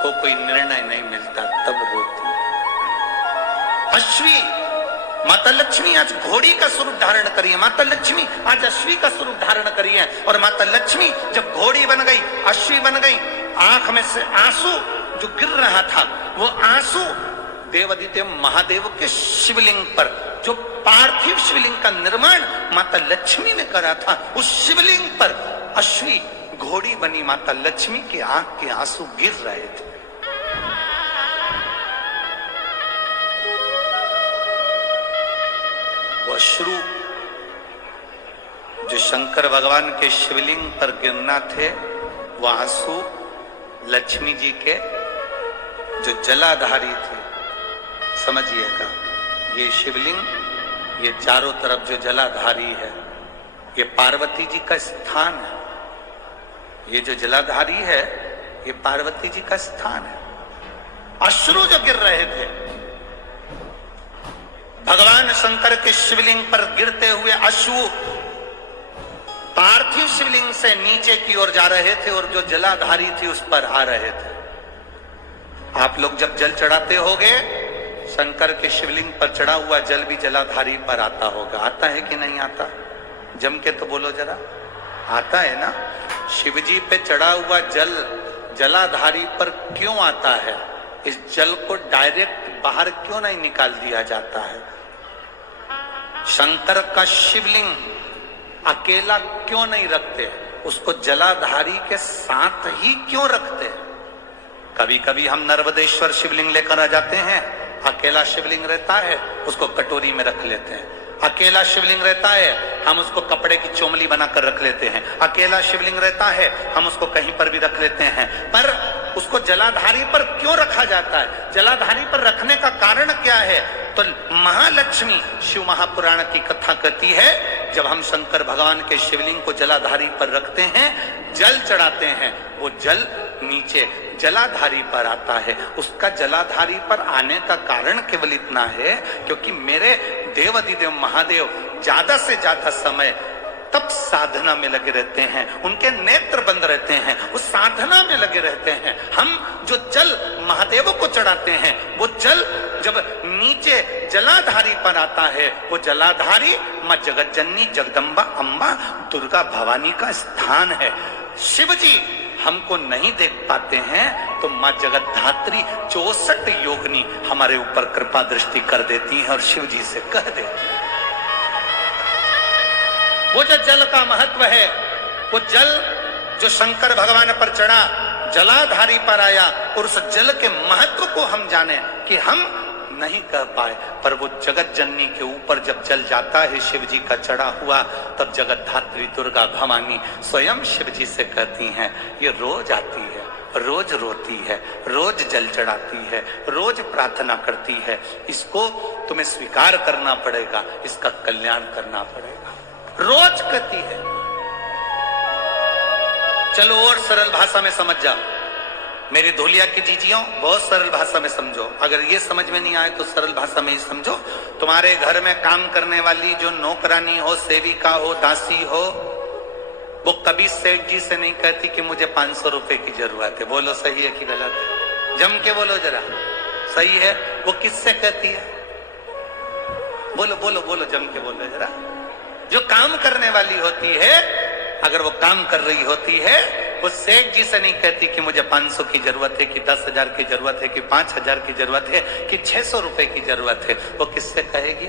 उसको कोई निर्णय नहीं मिलता तब रोती है। अश्वी, माता लक्ष्मी आज घोड़ी का स्वरूप धारण करी है, माता लक्ष्मी आज अश्वी का स्वरूप धारण करी है। और माता लक्ष्मी जब घोड़ी बन गई, अश्वी बन गई, आंख में से आंसू जो गिर रहा था वो आंसू देवादिदेव महादेव के शिवलिंग पर, जो पार्थिव शिवलिंग का निर्माण माता लक्ष्मी ने करा था, उस शिवलिंग पर अश्वी घोड़ी बनी माता लक्ष्मी की आंख के आंसू गिर रहे थे। वो अश्रु जो शंकर भगवान के शिवलिंग पर गिरना थे, वो आंसू लक्ष्मी जी के जो जलाधारी थे। समझिएगा, ये शिवलिंग, ये चारों तरफ जो जलाधारी है, ये पार्वती जी का स्थान है। ये जो जलाधारी है ये पार्वती जी का स्थान है। अश्रु जो गिर रहे थे भगवान शंकर के शिवलिंग पर गिरते हुए अश्रु पार्थिव शिवलिंग से नीचे की ओर जा रहे थे और जो जलाधारी थी उस पर आ रहे थे। आप लोग जब जल चढ़ाते होगे, शंकर के शिवलिंग पर चढ़ा हुआ जल भी जलाधारी पर आता होगा। आता है कि नहीं आता? जम के तो बोलो जरा, आता है ना? शिवजी पे चढ़ा हुआ जल जलाधारी पर क्यों आता है? इस जल को डायरेक्ट बाहर क्यों नहीं निकाल दिया जाता है? शंकर का शिवलिंग अकेला क्यों नहीं रखते? उसको जलाधारी के साथ ही क्यों रखते? कभी कभी हम नर्मदेश्वर शिवलिंग लेकर आ जाते हैं, अकेला शिवलिंग रहता है, उसको कटोरी में रख लेते हैं। अकेला शिवलिंग रहता है, हम उसको कपड़े की चोमली बनाकर रख लेते हैं। अकेला शिवलिंग रहता है, हम उसको कहीं पर भी रख लेते हैं। पर उसको जलाधारी पर क्यों रखा जाता है? जलाधारी पर रखने का कारण क्या है? तो महालक्ष्मी शिव महापुराण की कथा कहती है, जब हम शंकर भगवान के शिवलिंग को जलाधारी पर रखते हैं, जल चढ़ाते हैं, वो जल नीचे जलाधारी पर आता है। उसका जलाधारी पर आने का कारण केवल इतना है क्योंकि मेरे देवादिदेव महादेव ज्यादा से ज्यादा समय तब साधना में लगे रहते हैं, उनके नेत्र बंद रहते हैं, उस साधना में लगे रहते हैं। हम जो जल महादेव को चढ़ाते हैं, वो जल जब नीचे जलाधारी पर आता है, वो जलाधारी मां जगत जननी जगदम्बा अम्बा दुर्गा भवानी का स्थान है। शिव जी हमको नहीं देख पाते हैं तो मां जगत धात्री 64 योगिनी हमारे ऊपर कृपा दृष्टि कर देती हैं और शिव जी से कह देती हैं। वो जो जल का महत्व है, वो जल जो शंकर भगवान पर चढ़ा, जलाधारी पर आया, और उस जल के महत्व को हम जाने कि हम नहीं कह पाए, पर वो जगत जननी के ऊपर जब जल जाता है शिव जी का चढ़ा हुआ, तब जगत धात्री दुर्गा भवानी स्वयं शिव जी से कहती हैं, ये रोज आती है, रोज रोती है, रोज जल चढ़ाती है, रोज प्रार्थना करती है, इसको तुम्हें स्वीकार करना पड़ेगा, इसका कल्याण करना पड़ेगा। रोज कहती है। चलो और सरल भाषा में समझ जाओ, मेरी धोलिया की जीजियों, बहुत सरल भाषा में समझो। अगर ये समझ में नहीं आए तो सरल भाषा में ही समझो। तुम्हारे घर में काम करने वाली जो नौकरानी हो, सेविका हो, दासी हो, वो कभी सेठ जी से नहीं कहती कि मुझे 500 रुपए की जरूरत है। बोलो सही है कि गलत है? जम के बोलो जरा, सही है। वो किससे कहती है? बोलो बोलो बोलो, जम के बोलो जरा। जो काम करने वाली होती है, अगर वो काम कर रही होती है, वो सेठ जी से नहीं कहती कि मुझे 500 की जरूरत है, कि 10,000 की जरूरत है, कि 5,000 की जरूरत है, कि 600 रुपए की जरूरत है। वो किससे कहेगी?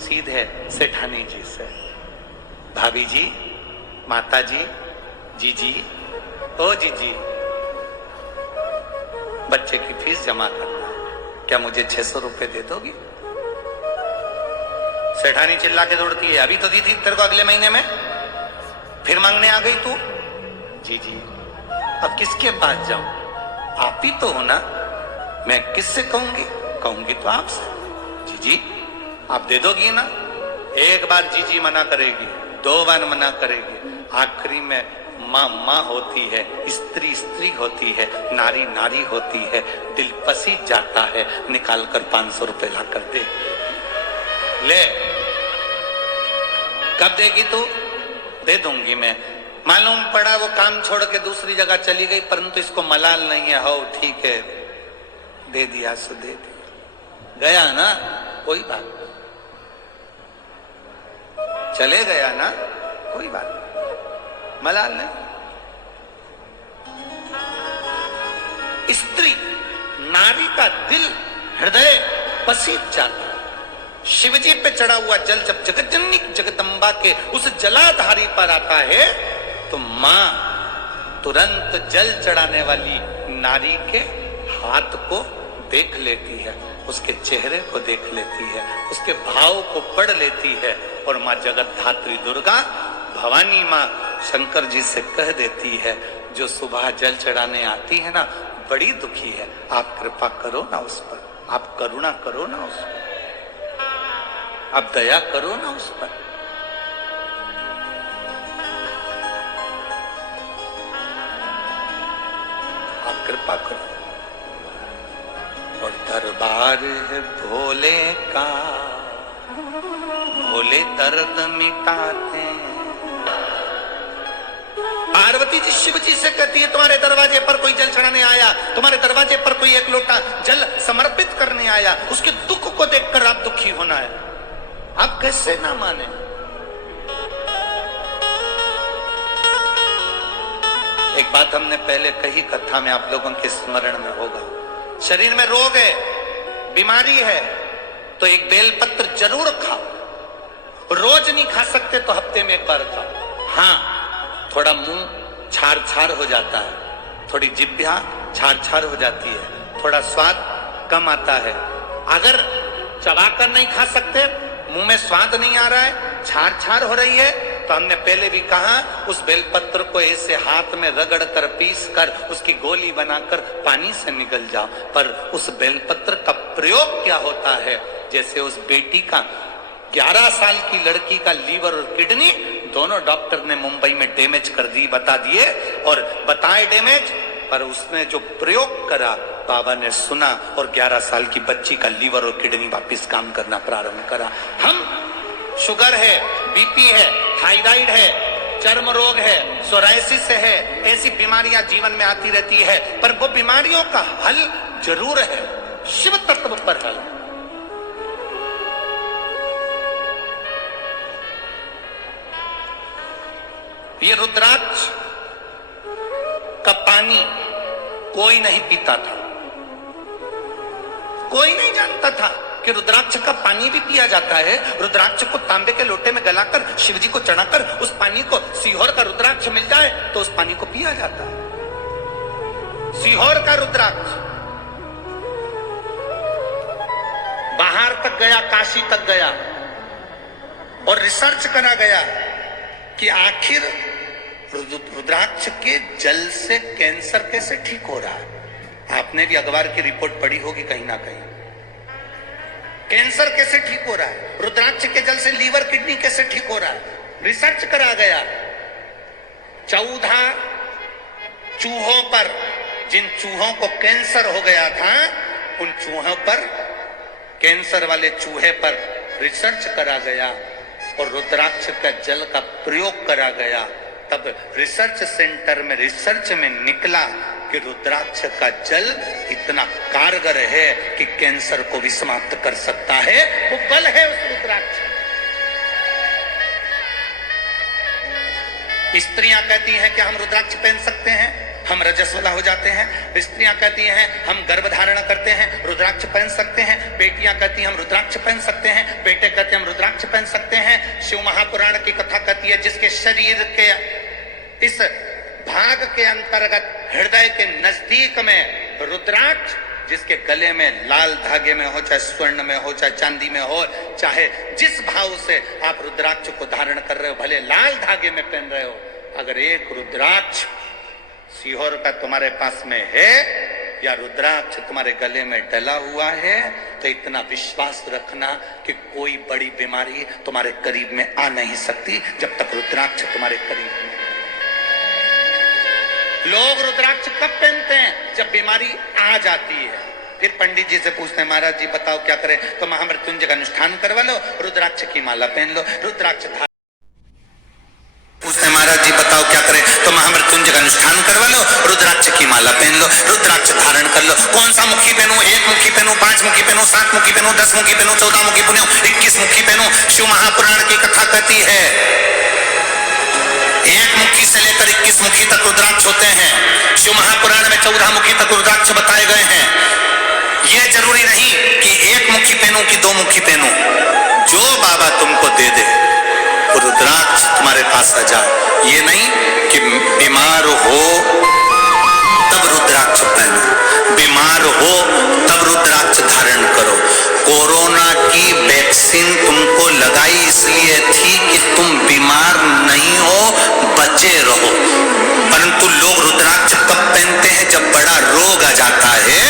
सीधे सेठानी जी से। भाभी जी, माता जी, जीजी, ओ जीजी, बच्चे की फीस जमा करना है, क्या मुझे 600 रुपए दे दोगी? सेठानी चिल्ला के दौड़ती है, अभी तो दी थी तेरे को अगले महीने में, फिर मांगने आ गई तू। जी जी, अब किसके पास जाऊं? आप ही तो हो ना, मैं किससे कहूंगी? कहूंगी तो आपसे। जी जी, आप दे दोगी ना? एक बार जी जी मना करेगी, 2 बार मना करेगी, आखिरी में माँ माँ होती है, स्त्री स्त्री होती है, नारी नारी होती है, दिल पसीज जाता है, निकाल कर 500 रुपए ला कर दे। ले, कब देगी तू? दे दूंगी मैं मालूम पड़ा वो काम छोड़ के दूसरी जगह चली गई, परंतु इसको मलाल नहीं है। हो ठीक है, दे दिया सो दे दिया, गया ना कोई बात नहीं, चले गया ना कोई बात नहीं, मलाल नहीं। स्त्री नारी का दिल हृदय पसीज जाता है। शिवजी पे चढ़ा हुआ जल जब जगतजननी जगदम्बा के उस जलाधारी पर आता है तो मां तुरंत जल चढ़ाने वाली नारी के हाथ को देख लेती है, उसके चेहरे को देख लेती है, उसके भाव को पढ़ लेती है और मां जगत धात्री दुर्गा भवानी मां शंकर जी से कह देती है, जो सुबह जल चढ़ाने आती है ना बड़ी दुखी है, आप कृपा करो ना उस पर, आप करुणा करो ना उस पर, आप दया करो ना उस पर। आप कृपा करो। और दरबार है भोले का, भोले दर्द मिटाते। पार्वती जी शिव जी से कहती है, तुम्हारे दरवाजे पर कोई जल चढ़ाने आया, तुम्हारे दरवाजे पर कोई एक लोटा जल समर्पित करने आया, उसके दुख को देखकर आप दुखी होना है, आप कैसे ना माने। एक बात हमने पहले कही कथा में, आप लोगों के स्मरण में होगा, शरीर में रोग है, बीमारी है, तो एक बेलपत्र जरूर खाओ। रोज नहीं खा सकते तो हफ्ते में एक बार खाओ। हाँ, थोड़ा मुंह छार छार हो जाता है, थोड़ी जिह्वा छार छार हो जाती है, थोड़ा स्वाद कम आता है। अगर चबाकर नहीं खा सकते, मुंह में स्वाद नहीं आ रहा है, छार छार हो रही है, तो हमने पहले भी कहा उस बेलपत्र को ऐसे हाथ में रगड़ कर पीस कर उसकी गोली बनाकर पानी से निकल जाओ। पर उस बेलपत्र का प्रयोग क्या होता है, जैसे उस बेटी का 11 साल की लड़की का लीवर और किडनी दोनों डॉक्टर ने मुंबई में डैमेज कर दी, बता दिए और बताए डैमेज, पर उसने जो प्रयोग करा बाबा ने सुना और 11 साल की बच्ची का लीवर और किडनी वापस काम करना प्रारंभ करा। हम शुगर है, बीपी है, थायराइड है, चर्म रोग है, सोराइसिस है, ऐसी बीमारियां जीवन में आती रहती है, पर वो बीमारियों का हल जरूर है, शिव तत्व पर हल। ये रुद्राक्ष का पानी कोई नहीं पीता था, कोई नहीं जानता था कि रुद्राक्ष का पानी भी पिया जाता है। रुद्राक्ष को तांबे के लोटे में गलाकर शिवजी को चढ़ाकर उस पानी को, सीहोर का रुद्राक्ष मिल जाए तो उस पानी को पिया जाता है। सीहोर का रुद्राक्ष बाहर तक गया, काशी तक गया और रिसर्च करा गया कि आखिर रुद्राक्ष के जल से कैंसर कैसे ठीक हो रहा है। आपने भी अखबार की रिपोर्ट पढ़ी होगी कहीं ना कहीं, कैंसर कैसे ठीक हो रहा है, रुद्राक्ष के जल से लीवर किडनी कैसे ठीक हो रहा है। रिसर्च करा गया, 14 चूहों पर, जिन चूहों को कैंसर हो गया था, उन चूहों पर, कैंसर वाले चूहे पर रिसर्च करा गया और रुद्राक्ष का जल का प्रयोग करा गया। तब रिसर्च सेंटर में रिसर्च में निकला कि रुद्राक्ष का जल इतना कारगर है कि कैंसर को भी समाप्त कर सकता है। वो बल है उस रुद्राक्ष। स्त्रियां कहती हैं कि हम रुद्राक्ष पहन सकते हैं, हम रजस्वला हो जाते हैं। स्त्रियां कहती हैं हम गर्भ धारण करते हैं, रुद्राक्ष पहन सकते हैं। बेटियां कहती हैं हम रुद्राक्ष पहन सकते हैं, बेटे कहते हैं हम रुद्राक्ष पहन सकते हैं। शिव महापुराण की कथा कहती है जिसके शरीर के इस भाग के अंतर्गत हृदय के नजदीक में रुद्राक्ष, जिसके गले में लाल धागे में हो, चाहे स्वर्ण में हो, चाहे चांदी में हो, चाहे जिस भाव से आप रुद्राक्ष को धारण कर रहे हो, भले लाल धागे में पहन रहे हो, अगर एक रुद्राक्ष सीहोर का तुम्हारे पास में है या रुद्राक्ष तुम्हारे गले में डला हुआ है, तो इतना विश्वास रखना कि कोई बड़ी बीमारी तुम्हारे करीब में आ नहीं सकती जब तक रुद्राक्ष तुम्हारे करीब में। लोग रुद्राक्ष कब पहनते हैं? जब बीमारी आ जाती है। फिर पंडित जी से पूछते हैं महाराज जी बताओ क्या करें, तो महामृत्युंजय का अनुष्ठान करवा लो, रुद्राक्ष की माला पहन लो, रुद्राक्ष पूछते महाराज जी बताओ क्या करें, तो महामृत्युंजय का अनुष्ठान करवा लो, रुद्राक्ष की माला पहन लो, रुद्राक्ष धारण कर लो। कौन सा मुखी पहनूं? 1 मुखी पहनूं, 5 मुखी पहनूं, 7 मुखी पहनूं, 10 मुखी पहनूं, 14 मुखी पहनूं, 21 मुखी पहनूं? शिव महापुराण की कथा कहती है 1 मुखी से लेकर 21 मुखी तक रुद्राक्ष होते हैं। शिव महापुराण में 14 मुखी तक रुद्राक्ष बताए गए हैं। यह जरूरी नहीं कि 1 मुखी पहनूं कि 2 मुखी पहनूं, जो बाबा तुमको दे दे रुद्राक्ष तुम्हारे पास आ जाए। ये नहीं कि बीमार हो तब रुद्राक्ष पहनो, बीमार हो तब रुद्राक्ष धारण करो। कोरोना की वैक्सीन तुमको लगाई इसलिए थी कि तुम बीमार नहीं हो, बचे रहो। परंतु लोग रुद्राक्ष कब पहनते हैं? जब बड़ा रोग आ जाता है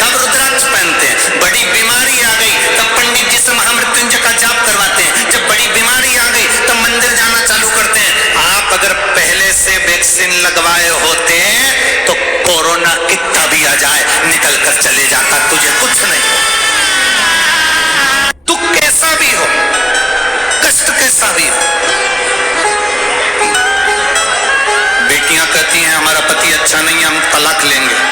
तब रुद्राक्ष पहनते हैं। बड़ी बीमारी आ गई तब पंडित जी से महामृत्युंजय का जाप करवाते हैं। जब बड़ी बीमारी आ गई तब मंदिर जाना चालू करते हैं। आप अगर पहले से वैक्सीन लगवाए होते तो कोरोना कितना भी आ जाए निकल कर चले जाता, तुझे कुछ नहीं। दुख कैसा भी हो, कष्ट कैसा भी हो। बेटियां कहती हैं हमारा पति अच्छा नहीं है, हम तलाक लेंगे।